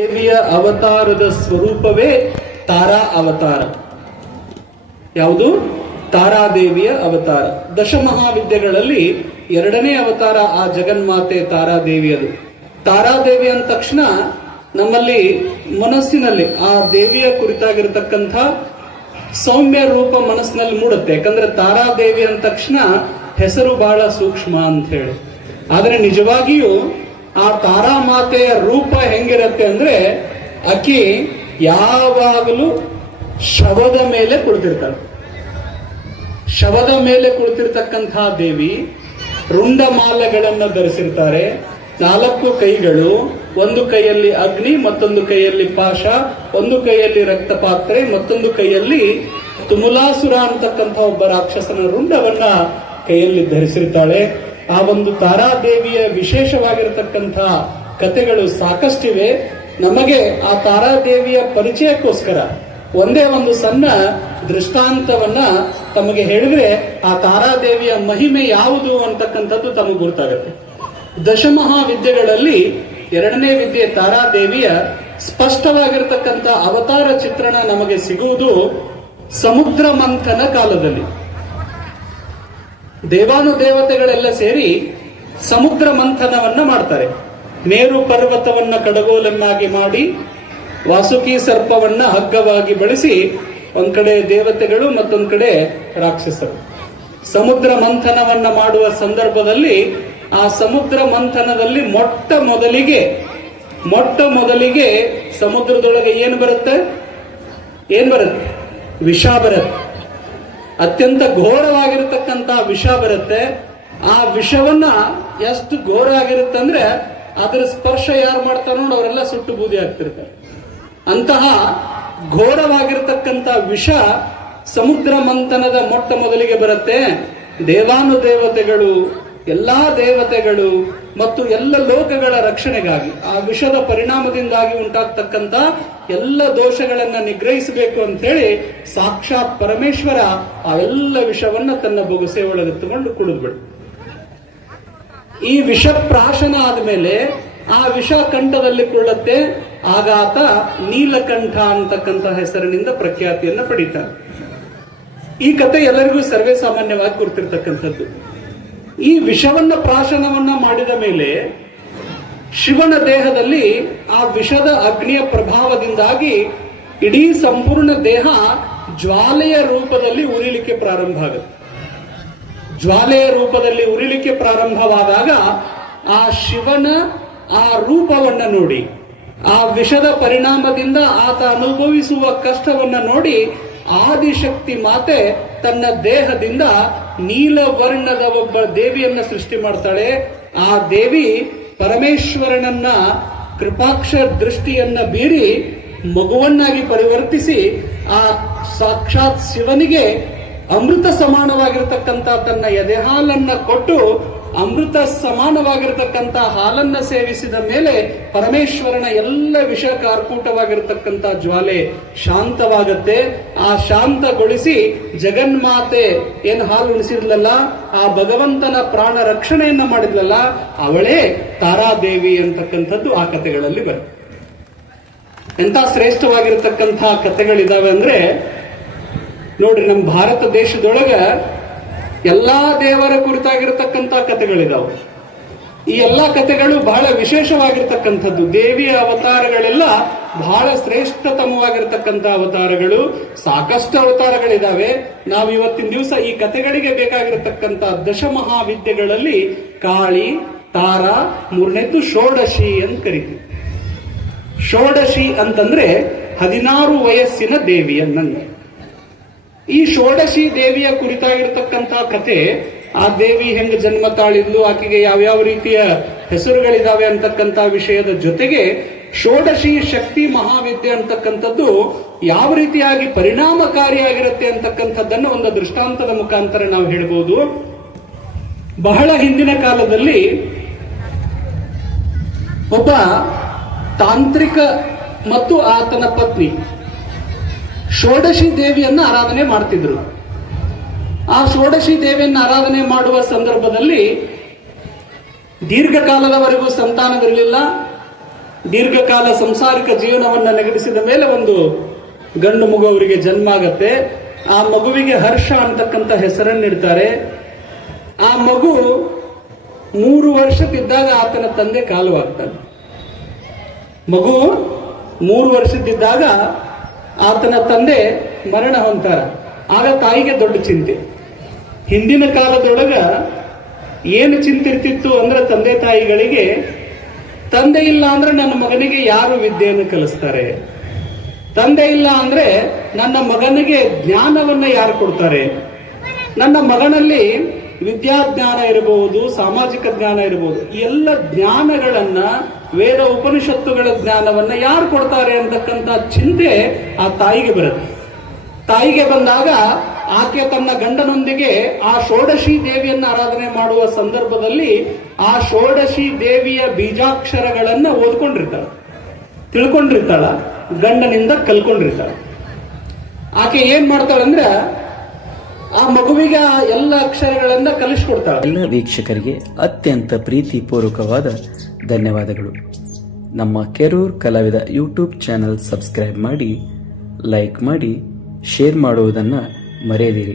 ದೇವಿಯ ಅವತಾರದ ಸ್ವರೂಪವೇ ತಾರಾ ಅವತಾರ. ಯಾವುದು? ತಾರಾದೇವಿಯ ಅವತಾರ. ದಶಮಹಾವಿದ್ಯೆಗಳಲ್ಲಿ ಎರಡನೇ ಅವತಾರ ಆ ಜಗನ್ಮಾತೆ ತಾರಾದೇವಿಯದು. ತಾರಾದೇವಿ ಅಂದ ತಕ್ಷಣ ನಮ್ಮಲ್ಲಿ ಮನಸ್ಸಿನಲ್ಲಿ ಆ ದೇವಿಯ ಕುರಿತಾಗಿರತಕ್ಕಂಥ ಸೌಮ್ಯ ರೂಪ ಮನಸ್ಸಿನಲ್ಲಿ ಮೂಡುತ್ತೆ. ಯಾಕಂದ್ರೆ ತಾರಾದೇವಿ ಅಂದ ತಕ್ಷಣ ಹೆಸರು ಬಹಳ ಸೂಕ್ಷ್ಮ ಅಂತ ಹೇಳಿ. ಆದ್ರೆ ನಿಜವಾಗಿಯೂ ಆ ತಾರಾಮಾತೆಯ ರೂಪ ಹೆಂಗಿರತ್ತೆ ಅಂದ್ರೆ ಆಕಿ ಯಾವಾಗಲೂ ಶವದ ಮೇಲೆ ಕುಳಿತಿರ್ತಾಳೆ. ಶವದ ಮೇಲೆ ಕುಳಿತಿರ್ತಕ್ಕಂತಹ ದೇವಿ ರುಂಡಮಾಲೆಗಳನ್ನು ಧರಿಸಿರ್ತಾರೆ. 4 ಕೈಗಳು, ಒಂದು ಕೈಯಲ್ಲಿ ಅಗ್ನಿ, ಮತ್ತೊಂದು ಕೈಯಲ್ಲಿ ಪಾಶ, ಒಂದು ಕೈಯಲ್ಲಿ ರಕ್ತಪಾತ್ರೆ, ಮತ್ತೊಂದು ಕೈಯಲ್ಲಿ ತುಮುಲಾಸುರ ಅಂತಕ್ಕಂಥ ಒಬ್ಬ ರಾಕ್ಷಸನ ರುಂಡವನ್ನ ಕೈಯಲ್ಲಿ ಧರಿಸಿರ್ತಾಳೆ. ಆ ಒಂದು ತಾರಾದೇವಿಯ ವಿಶೇಷವಾಗಿರತಕ್ಕಂಥ ಕಥೆಗಳು ಸಾಕಷ್ಟಿವೆ. ನಮಗೆ ಆ ತಾರಾದೇವಿಯ ಪರಿಚಯಕ್ಕೋಸ್ಕರ ಒಂದೇ ಒಂದು ಸಣ್ಣ ದೃಷ್ಟಾಂತವನ್ನ ತಮಗೆ ಹೇಳಿದ್ರೆ ಆ ತಾರಾದೇವಿಯ ಮಹಿಮೆ ಯಾವುದು ಅಂತಕ್ಕಂಥದ್ದು ತಮಗೆ ಗೊತ್ತಾಗುತ್ತೆ. ದಶಮಹಾವಿದ್ಯೆಗಳಲ್ಲಿ ಎರಡನೇ ವಿದ್ಯೆ ತಾರಾದೇವಿಯ ಸ್ಪಷ್ಟವಾಗಿರತಕ್ಕಂಥ ಅವತಾರ ಚಿತ್ರಣ ನಮಗೆ ಸಿಗುವುದು ಸಮುದ್ರ ಮಂಥನ ಕಾಲದಲ್ಲಿ. ದೇವಾನುದೇವತೆಗಳೆಲ್ಲ ಸೇರಿ ಸಮುದ್ರ ಮಂಥನವನ್ನ ಮಾಡ್ತಾರೆ. ಮೇರು ಪರ್ವತವನ್ನ ಕಡಗೋಲನ್ನಾಗಿ ಮಾಡಿ ವಾಸುಕಿ ಸರ್ಪವನ್ನ ಹಗ್ಗವಾಗಿ ಬಳಸಿ ಒಂದ್ ಕಡೆ ದೇವತೆಗಳು ಮತ್ತೊಂದ್ ಕಡೆ ರಾಕ್ಷಸರು ಸಮುದ್ರ ಮಂಥನವನ್ನ ಮಾಡುವ ಸಂದರ್ಭದಲ್ಲಿ ಆ ಸಮುದ್ರ ಮಂಥನದಲ್ಲಿ ಮೊಟ್ಟ ಮೊದಲಿಗೆ ಸಮುದ್ರದೊಳಗೆ ಏನ್ ಬರುತ್ತೆ? ವಿಷ ಬರುತ್ತೆ. ಅತ್ಯಂತ ಘೋರವಾಗಿರತಕ್ಕಂತ ವಿಷ ಬರುತ್ತೆ. ಆ ವಿಷವನ್ನ ಎಷ್ಟು ಘೋರ ಆಗಿರುತ್ತೆ ಅಂದ್ರೆ ಅದರ ಸ್ಪರ್ಶ ಯಾರು ಮಾಡ್ತಾರೋ ನೋಡಿ ಅವರೆಲ್ಲ ಸುಟ್ಟು ಬೂದಿ ಆಗ್ತಿರ್ತಾರೆ. ಅಂತಹ ಘೋರವಾಗಿರತಕ್ಕಂತ ವಿಷ ಸಮುದ್ರ ಮಂಥನದ ಮೊದಲಿಗೆ ಬರುತ್ತೆ. ದೇವಾನುದೇವತೆಗಳು, ಎಲ್ಲಾ ದೇವತೆಗಳು ಮತ್ತು ಎಲ್ಲ ಲೋಕಗಳ ರಕ್ಷಣೆಗಾಗಿ ಆ ವಿಷದ ಪರಿಣಾಮದಿಂದಾಗಿ ಉಂಟಾಗ್ತಕ್ಕಂಥ ಎಲ್ಲ ದೋಷಗಳನ್ನ ನಿಗ್ರಹಿಸಬೇಕು ಅಂತ ಹೇಳಿ ಸಾಕ್ಷಾತ್ ಪರಮೇಶ್ವರ ಆ ಎಲ್ಲ ವಿಷವನ್ನ ತನ್ನ ಬೊಗಸೆ ಒಳಗೆತ್ತುಕೊಂಡು ಕುಡಿದ್ಬಿಡು. ಈ ವಿಷ ಪ್ರಾಶನ ಆದ್ಮೇಲೆ ಆ ವಿಷ ಕಂಠದಲ್ಲಿ ಕೊಳ್ಳುತ್ತೆ. ಆಗಾತ ನೀಲಕಂಠ ಅಂತಕ್ಕಂಥ ಹೆಸರಿನಿಂದ ಪ್ರಖ್ಯಾತಿಯನ್ನ ಪಡೀತಾನೆ. ಈ ಕತೆ ಎಲ್ಲರಿಗೂ ಸರ್ವೇ ಸಾಮಾನ್ಯವಾಗಿ ಗುರುತಿರ್ತಕ್ಕಂಥದ್ದು. ಈ ವಿಷವನ್ನ ಪ್ರಾಶನವನ್ನ ಮಾಡಿದ ಮೇಲೆ ಶಿವನ ದೇಹದಲ್ಲಿ ಆ ವಿಷದ ಅಗ್ನಿಯ ಪ್ರಭಾವದಿಂದಾಗಿ ಇಡೀ ಸಂಪೂರ್ಣ ದೇಹ ಜ್ವಾಲೆಯ ರೂಪದಲ್ಲಿ ಉರಿಲಿಕ್ಕೆ ಪ್ರಾರಂಭ ಆಗುತ್ತೆ. ಜ್ವಾಲೆಯ ರೂಪದಲ್ಲಿ ಉರಿಲಿಕ್ಕೆ ಪ್ರಾರಂಭವಾದಾಗ ಆ ಶಿವನ ಆ ರೂಪವನ್ನ ನೋಡಿ, ಆ ವಿಷದ ಪರಿಣಾಮದಿಂದ ಆತ ಅನುಭವಿಸುವ ಕಷ್ಟವನ್ನ ನೋಡಿ ಆದಿಶಕ್ತಿ ಮಾತೆ ತನ್ನ ದೇಹದಿಂದ ನೀಲವರ್ಣದ ಒಬ್ಬ ದೇವಿಯನ್ನ ಸೃಷ್ಟಿ ಮಾಡ್ತಾಳೆ. ಆ ದೇವಿ ಪರಮೇಶ್ವರನನ್ನ ಕೃಪಾಕ್ಷ ದೃಷ್ಟಿಯನ್ನ ಬೀರಿ ಮಗುವನ್ನಾಗಿ ಪರಿವರ್ತಿಸಿ ಆ ಸಾಕ್ಷಾತ್ ಶಿವನಿಗೆ ಅಮೃತ ಸಮಾನವಾಗಿರತಕ್ಕಂತ ತನ್ನ ಎದೆ ಹಾಲನ್ನ ಕೊಟ್ಟು ಅಮೃತ ಸಮಾನವಾಗಿರತಕ್ಕಂತ ಹಾಲನ್ನ ಸೇವಿಸಿದ ಮೇಲೆ ಪರಮೇಶ್ವರನ ಎಲ್ಲ ವಿಷ ಕಾರ್ಕೂಟವಾಗಿರತಕ್ಕಂತ ಜ್ವಾಲೆ ಶಾಂತವಾಗತ್ತೆ. ಆ ಶಾಂತಗೊಳಿಸಿ ಜಗನ್ಮಾತೆ ಏನು ಹಾಲು ಉಣಿಸಿದ್ಲಲ್ಲ, ಆ ಭಗವಂತನ ಪ್ರಾಣ ರಕ್ಷಣೆಯನ್ನ ಮಾಡಿದ್ಲಲ್ಲ, ಅವಳೇ ತಾರಾದೇವಿ ಅಂತಕ್ಕಂಥದ್ದು ಆ ಕಥೆಗಳಲ್ಲಿ ಬರುತ್ತೆ. ಎಂತ ಶ್ರೇಷ್ಠವಾಗಿರತಕ್ಕಂಥ ಕಥೆಗಳಿದಾವೆ ಅಂದ್ರೆ ನೋಡ್ರಿ, ನಮ್ಮ ಭಾರತ ದೇಶದೊಳಗ ಎಲ್ಲಾ ದೇವರ ಕುರಿತಾಗಿರತಕ್ಕಂಥ ಕಥೆಗಳಿದಾವೆ. ಈ ಎಲ್ಲಾ ಕಥೆಗಳು ಬಹಳ ವಿಶೇಷವಾಗಿರ್ತಕ್ಕಂಥದ್ದು. ದೇವಿಯ ಅವತಾರಗಳೆಲ್ಲ ಬಹಳ ಶ್ರೇಷ್ಠತಮವಾಗಿರ್ತಕ್ಕಂಥ ಅವತಾರಗಳು. ಸಾಕಷ್ಟು ಅವತಾರಗಳಿದಾವೆ. ನಾವು ಇವತ್ತಿನ ದಿವಸ ಈ ಕಥೆಗಳಿಗೆ ಬೇಕಾಗಿರತಕ್ಕಂಥ ದಶಮಹಾವಿದ್ಯೆಗಳಲ್ಲಿ ಕಾಳಿ, ತಾರ, ಮೂರನೇದ್ದು ಷೋಡಶಿ ಅಂತ ಕರಿತೀವಿ. ಷೋಡಶಿ ಅಂತಂದ್ರೆ 16 ವಯಸ್ಸಿನ ದೇವಿಯನ್ನ. ಈ ಷೋಡಶಿ ದೇವಿಯ ಕುರಿತಾಗಿರ್ತಕ್ಕಂಥ ಕಥೆ, ಆ ದೇವಿ ಹೆಂಗ ಜನ್ಮ ತಾಳಿದ್ಲು, ಆಕೆಗೆ ಯಾವ್ಯಾವ ರೀತಿಯ ಹೆಸರುಗಳಿದಾವೆ ಅಂತಕ್ಕಂಥ ವಿಷಯದ ಜೊತೆಗೆ ಷೋಡಶಿ ಶಕ್ತಿ ಮಹಾವಿದ್ಯೆ ಅಂತಕ್ಕಂಥದ್ದು ಯಾವ ರೀತಿಯಾಗಿ ಪರಿಣಾಮಕಾರಿಯಾಗಿರುತ್ತೆ ಅಂತಕ್ಕಂಥದ್ದನ್ನು ಒಂದು ದೃಷ್ಟಾಂತದ ಮುಖಾಂತರ ನಾವು ಹೇಳ್ಬೋದು. ಬಹಳ ಹಿಂದಿನ ಕಾಲದಲ್ಲಿ ಒಬ್ಬ ತಾಂತ್ರಿಕ ಮತ್ತು ಆತನ ಪತ್ನಿ ಷೋಡಶಿ ದೇವಿಯನ್ನ ಆರಾಧನೆ ಮಾಡ್ತಿದ್ರು. ಆ ಷೋಡಶಿ ದೇವಿಯನ್ನ ಆರಾಧನೆ ಮಾಡುವ ಸಂದರ್ಭದಲ್ಲಿ ದೀರ್ಘಕಾಲದವರೆಗೂ ಸಂತಾನವಿರಲಿಲ್ಲ. ದೀರ್ಘಕಾಲ ಸಂಸಾರಿಕ ಜೀವನವನ್ನ ನಡೆಸಿದ ಮೇಲೆ ಒಂದು ಗಂಡು ಮಗು ಅವರಿಗೆ ಜನ್ಮ ಆಗತ್ತೆ. ಆ ಮಗುವಿಗೆ ಹರ್ಷ ಅಂತಕ್ಕಂಥ ಹೆಸರನ್ನಿಡ್ತಾರೆ. ಆ ಮಗು 3 ವರ್ಷದಿದ್ದಾಗ ಆತನ ತಂದೆ ಕಾಲವಾಗ್ತಾನೆ. ಮಗು 3 ವರ್ಷದಿದ್ದಾಗ ಆತನ ತಂದೆ ಮರಣ ಹೊಂತಾರ. ಆಗ ತಾಯಿಗೆ ದೊಡ್ಡ ಚಿಂತೆ. ಹಿಂದಿನ ಕಾಲದೊಳಗ ಏನು ಚಿಂತೆ ಇರ್ತಿತ್ತು ಅಂದ್ರೆ ತಂದೆ ತಾಯಿಗಳಿಗೆ, ತಂದೆ ಇಲ್ಲ ಅಂದ್ರೆ ನನ್ನ ಮಗನಿಗೆ ಯಾರು ವಿದ್ಯೆಯನ್ನು ಕಲಿಸ್ತಾರೆ, ತಂದೆ ಇಲ್ಲ ಅಂದ್ರೆ ನನ್ನ ಮಗನಿಗೆ ಜ್ಞಾನವನ್ನ ಯಾರು ಕೊಡ್ತಾರೆ, ನನ್ನ ಮಗನಲ್ಲಿ ವಿದ್ಯಾಜ್ಞಾನ ಇರಬಹುದು, ಸಾಮಾಜಿಕ ಜ್ಞಾನ ಇರಬಹುದು, ಎಲ್ಲ ಜ್ಞಾನಗಳನ್ನ, ವೇದ ಉಪನಿಷತ್ತುಗಳ ಜ್ಞಾನವನ್ನ ಯಾರು ಕೊಡ್ತಾರೆ ಅಂತಕ್ಕಂಥ ಚಿಂತೆ ಆ ತಾಯಿಗೆ ಬರುತ್ತೆ. ತಾಯಿಗೆ ಬಂದಾಗ ಆಕೆ ತನ್ನ ಗಂಡನೊಂದಿಗೆ ಆ ಷೋಡಶಿ ದೇವಿಯನ್ನ ಆರಾಧನೆ ಮಾಡುವ ಸಂದರ್ಭದಲ್ಲಿ ಆ ಷೋಡಶಿ ದೇವಿಯ ಬೀಜಾಕ್ಷರಗಳನ್ನ ಓದ್ಕೊಂಡಿರ್ತಾಳ, ತಿಳ್ಕೊಂಡಿರ್ತಾಳ, ಗಂಡನಿಂದ ಕಲ್ಕೊಂಡಿರ್ತಾಳ. ಆಕೆ ಏನ್ ಮಾಡ್ತಾಳಂದ್ರೆ ಆ ಮಗುವಿಗೆ ಆ ಎಲ್ಲ ಅಕ್ಷರಗಳನ್ನ ಕಲಿಸ್ಕೊಡ್ತಾಳ. ಎಲ್ಲ ವೀಕ್ಷಕರಿಗೆ ಅತ್ಯಂತ ಪ್ರೀತಿಪೂರ್ವಕವಾದ ಧನ್ಯವಾದಗಳು. ನಮ್ಮ ಕೆರೂರ್ ಕಲಾವಿದ ಯೂಟ್ಯೂಬ್ ಚಾನೆಲ್ ಸಬ್ಸ್ಕ್ರೈಬ್ ಮಾಡಿ, ಲೈಕ್ ಮಾಡಿ, ಶೇರ್ ಮಾಡುವುದನ್ನು ಮರೆಯದಿರಿ.